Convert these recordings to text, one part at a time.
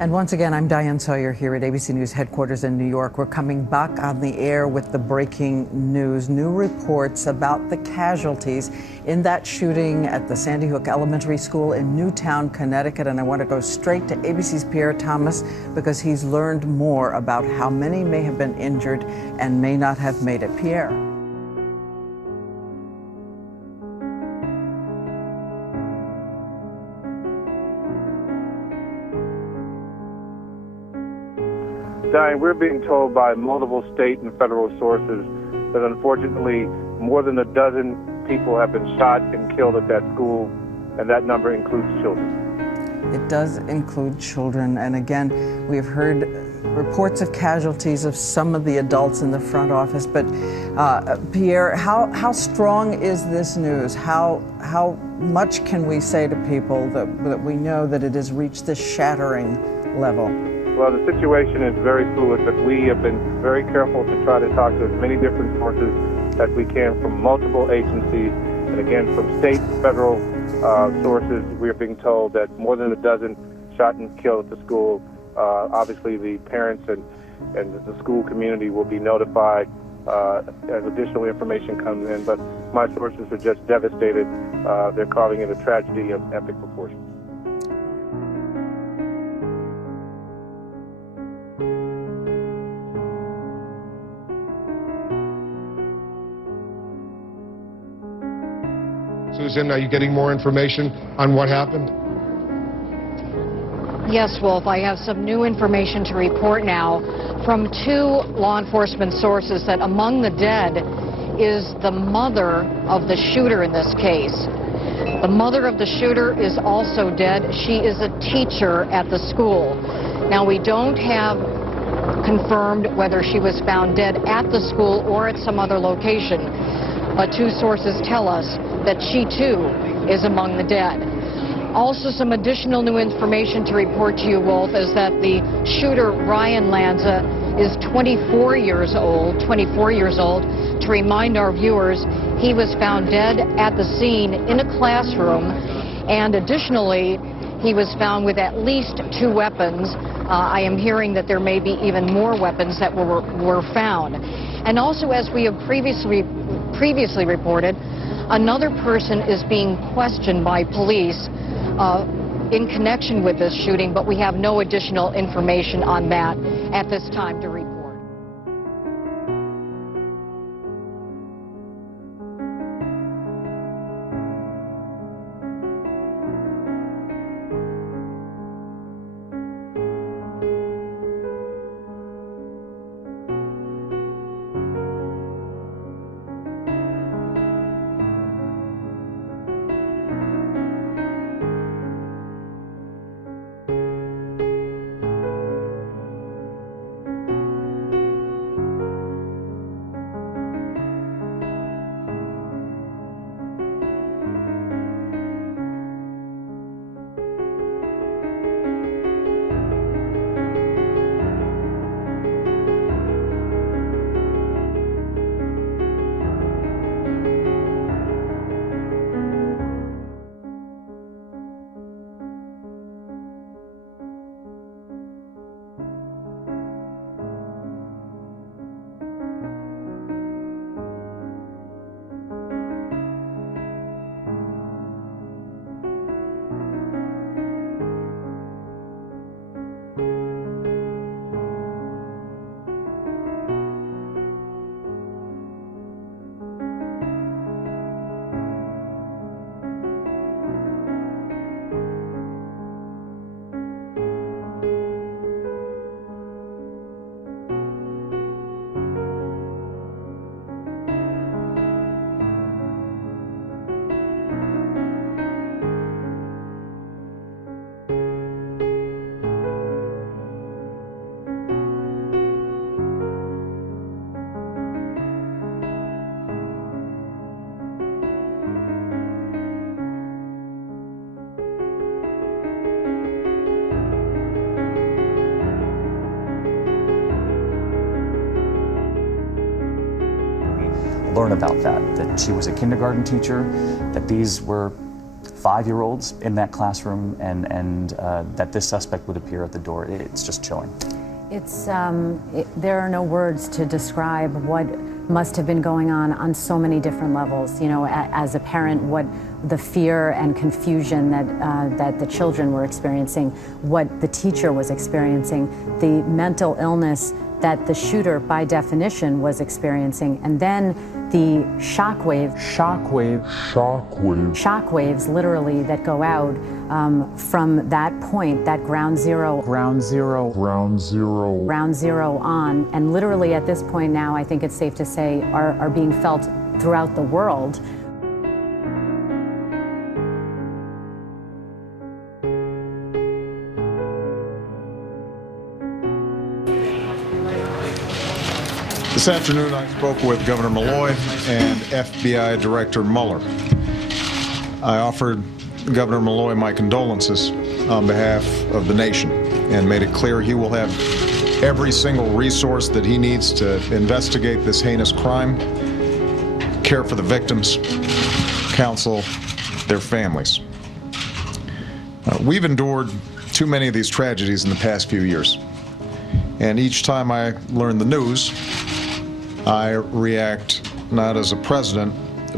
And once again, I'm Diane Sawyer here at ABC News headquarters in New York. We're coming back on the air with the breaking news. New reports about the casualties in that shooting at the Sandy Hook Elementary School in Newtown, Connecticut. And I want to go straight to ABC's Pierre Thomas because he's learned more about how many may have been injured and may not have made it. Pierre. Diane, we're being told by multiple state and federal sources that unfortunately more than a dozen people have been shot and killed at that school, and that number includes children. It does include children, and again, we've heard reports of casualties of some of the adults in the front office, but Pierre, how strong is this news? How much can we say to people that we know that it has reached this shattering level? Well, the situation is very fluid, but we have been very careful to try to talk to as many different sources as we can from multiple agencies. And again, from state, federal sources, we are being told that more than a dozen shot and killed at the school. Obviously, the parents and the school community will be notified as additional information comes in. But my sources are just devastated. They're calling it a tragedy of epic proportions. Susan, are you getting more information on what happened? Yes, Wolf, I have some new information to report now from two law enforcement sources that among the dead is the mother of the shooter in this case. The mother of the shooter is also dead. She is a teacher at the school. Now, we don't have confirmed whether she was found dead at the school or at some other location, but two sources tell us that she too is among the dead. Also, some additional new information to report to you, Wolf, is that the shooter, Ryan Lanza, is 24 years old. To remind our viewers, he was found dead at the scene in a classroom, and additionally, he was found with at least 2 weapons. I am hearing that there may be even more weapons that were found. And also, as we have previously reported, another person is being questioned by police in connection with this shooting, but we have no additional information on that at this time to report. Learn about that she was a kindergarten teacher, that these were 5-year-olds in that classroom, and that this suspect would appear at the door. It's just chilling. There are no words to describe what must have been going on so many different levels. You know, as a parent, what the fear and confusion that the children were experiencing, what the teacher was experiencing, the mental illness that the shooter, by definition, was experiencing, and then the shockwaves literally that go out from that point, that ground zero on, and literally at this point now, I think it's safe to say, are being felt throughout the world. This afternoon, I spoke with Governor Malloy and FBI Director Mueller. I offered Governor Malloy my condolences on behalf of the nation and made it clear he will have every single resource that he needs to investigate this heinous crime, care for the victims, counsel their families. We've endured too many of these tragedies in the past few years, and each time I learn the news, I react not as a president,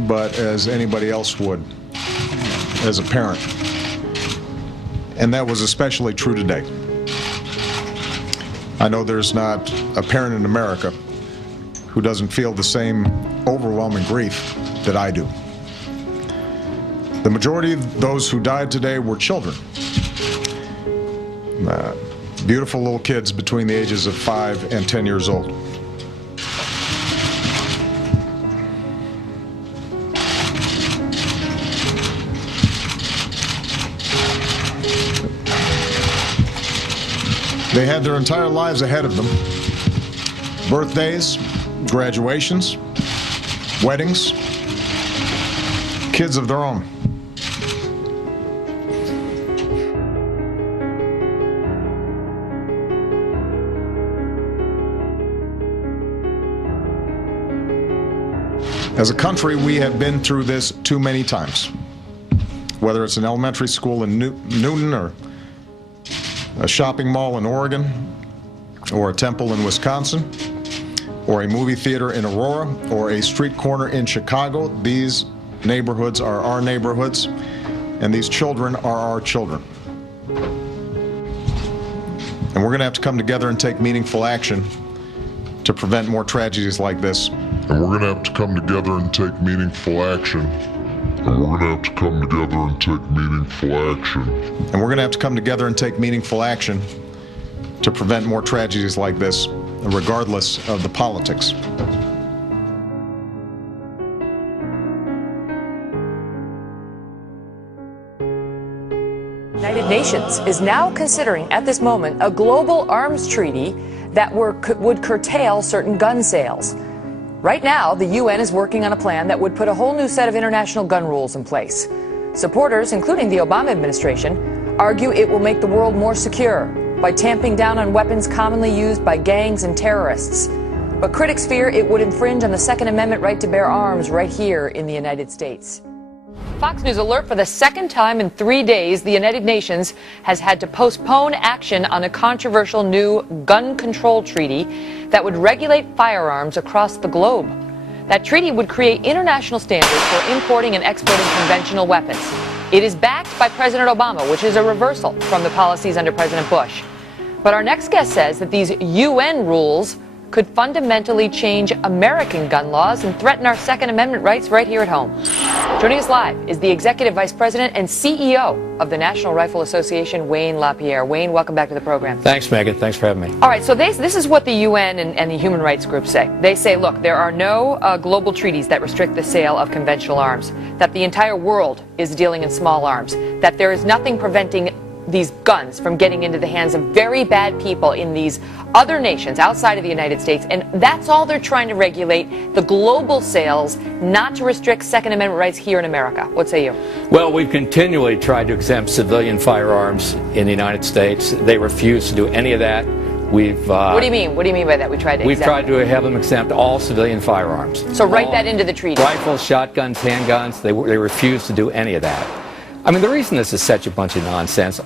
but as anybody else would, as a parent. And that was especially true today. I know there's not a parent in America who doesn't feel the same overwhelming grief that I do. The majority of those who died today were children. Beautiful little kids between the ages of 5 and 10 years old. They had their entire lives ahead of them. Birthdays, graduations, weddings, kids of their own. As a country, we have been through this too many times. Whether it's an elementary school in Newton, or a shopping mall in Oregon, or a temple in Wisconsin, or a movie theater in Aurora, or a street corner in Chicago, these neighborhoods are our neighborhoods, and these children are our children. And we're going to have to come together and take meaningful action to prevent more tragedies like this. And we're going to have to come together and take meaningful action. And we're going to have to come together and take meaningful action. And we're going to have to come together and take meaningful action to prevent more tragedies like this, regardless of the politics. The United Nations is now considering, at this moment, a global arms treaty that would curtail certain gun sales. Right now, the UN is working on a plan that would put a whole new set of international gun rules in place. Supporters, including the Obama administration, argue it will make the world more secure by tamping down on weapons commonly used by gangs and terrorists. But critics fear it would infringe on the Second Amendment right to bear arms right here in the United States. Fox News alert: for the second time in 3 days, the United Nations has had to postpone action on a controversial new gun control treaty that would regulate firearms across the globe. That treaty would create international standards for importing and exporting conventional weapons. It is backed by President Obama, which is a reversal from the policies under President Bush. But our next guest says that these UN rules could fundamentally change American gun laws and threaten our Second Amendment rights right here at home. Joining us live is the Executive Vice President and CEO of the National Rifle Association, Wayne LaPierre. Wayne, welcome back to the program. Thanks, Megan. Thanks for having me. All right, so this is what the UN and the human rights groups say. They say, look, there are no global treaties that restrict the sale of conventional arms, that the entire world is dealing in small arms, that there is nothing preventing these guns from getting into the hands of very bad people in these other nations outside of the United States, and that's all they're trying to regulate, the global sales, not to restrict Second Amendment rights here in America. What say you? Well, we've continually tried to exempt civilian firearms in the United States. They refuse to do any of that. What do you mean? What do you mean by that? We've tried to have them exempt all civilian firearms. So write that into the treaty. Rifles, shotguns, handguns, they refuse to do any of that. I mean, the reason this is such a bunch of nonsense,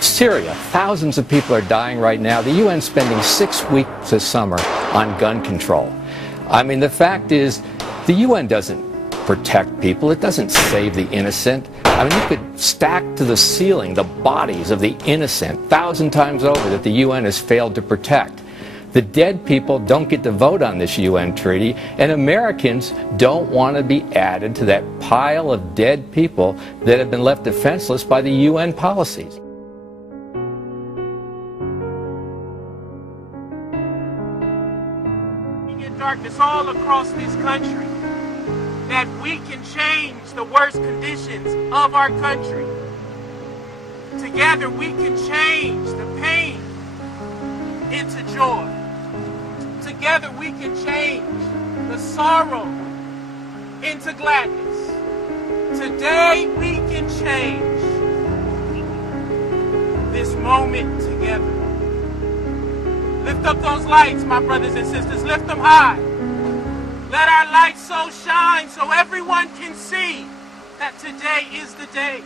Syria, thousands of people are dying right now. The UN's spending 6 weeks this summer on gun control. I mean, the fact is, the UN doesn't protect people. It doesn't save the innocent. I mean, you could stack to the ceiling the bodies of the innocent 1,000 times over that the UN has failed to protect. The dead people don't get to vote on this UN treaty, and Americans don't want to be added to that pile of dead people that have been left defenseless by the UN policies. Darkness all across this country, that we can change the worst conditions of our country. Together we can change the pain into joy. Together we can change the sorrow into gladness. Today we can change this moment together. Lift up those lights, my brothers and sisters. Lift them high. Let our light so shine so everyone can see that today is the day.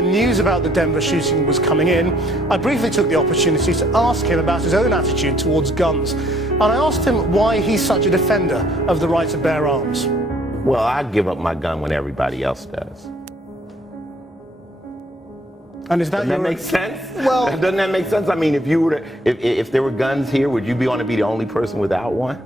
News about the Denver shooting was coming in. I briefly took the opportunity to ask him about his own attitude towards guns, and I asked him why he's such a defender of the right to bear arms. Well, I give up my gun when everybody else does. And is that Doesn't that make sense? Well, doesn't that make sense? I mean, if you were to, if there were guns here, would you want to be the only person without one?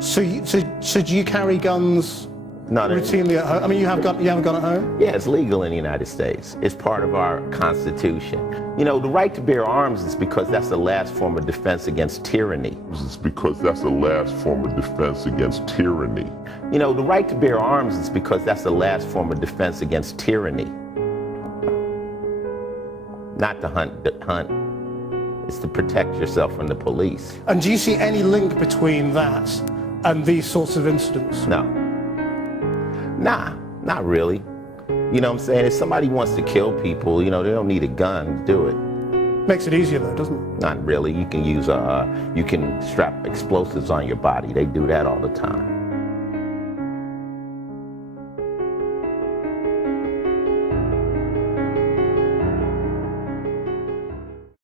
So do you carry guns? Not routinely at home? I mean, you have a gun at home? Yeah, it's legal in the United States. It's part of our Constitution. You know, the right to bear arms is because that's the last form of defense against tyranny. It's because that's the last form of defense against tyranny. You know, the right to bear arms is because that's the last form of defense against tyranny. Not to hunt. It's to protect yourself from the police. And do you see any link between that and these sorts of incidents? No. Nah, not really. You know what I'm saying? If somebody wants to kill people, you know, they don't need a gun to do it. Makes it easier though, doesn't it? Not really. You can use you can strap explosives on your body. They do that all the time.